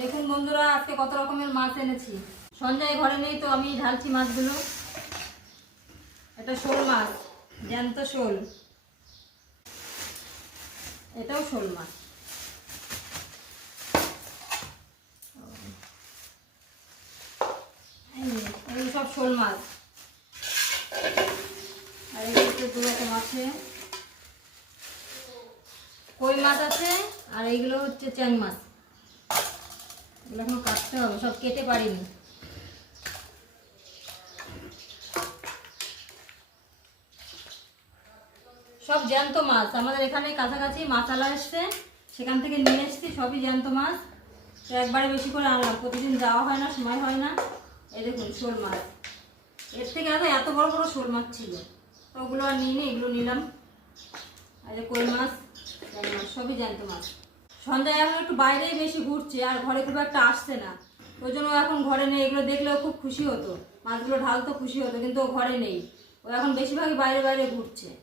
দেখুন বন্ধুরা, আজকে কত রকমের মাছ এনেছি। সঞ্জয় ঘরে নেই তো আমি ঢালছি মাছগুলো। এটা শোল মাছ, জ্যান্ত শোল। এটাও শোল মাছ। এই সব শোল মাছ। আর এগুলোতে দু রকম আছে, কই মাছ আছে, আর এইগুলো হচ্ছে চ্যাং মাছ। এগুলো এখন কাটতে হবে, সব কেটে পারিনি। সব জ্যান্ত মাছ। আমাদের এখানে কাছাকাছি মাছালা এসছে, সেখান থেকে নিয়ে এসছি। সবই জ্যান্ত মাছ। তো একবারে বেশি করে আনলাম, প্রতিদিন যাওয়া হয় না, সময় হয় না। এই দেখুন শোল মাছ। এর থেকে আরো এত বড় বড় শোল মাছ ছিল, তো ওগুলো আর নিইনি, এগুলো নিলাম। আর যে কই মাছ, চ্যাং মাছ, সবই জ্যান্ত মাছ। সন্ধ্যায় এখন একটু বাইরেই বেশি ঘুরছে, আর ঘরে খুব একটা আসছে না। ওই জন্য এখন ঘরে নেই। এগুলো দেখলেও খুব খুশি হতো, মাছগুলো ঢালতো খুশি হতো, কিন্তু ও ঘরে নেই। ও এখন বেশিরভাগই বাইরে বাইরে ঘুরছে।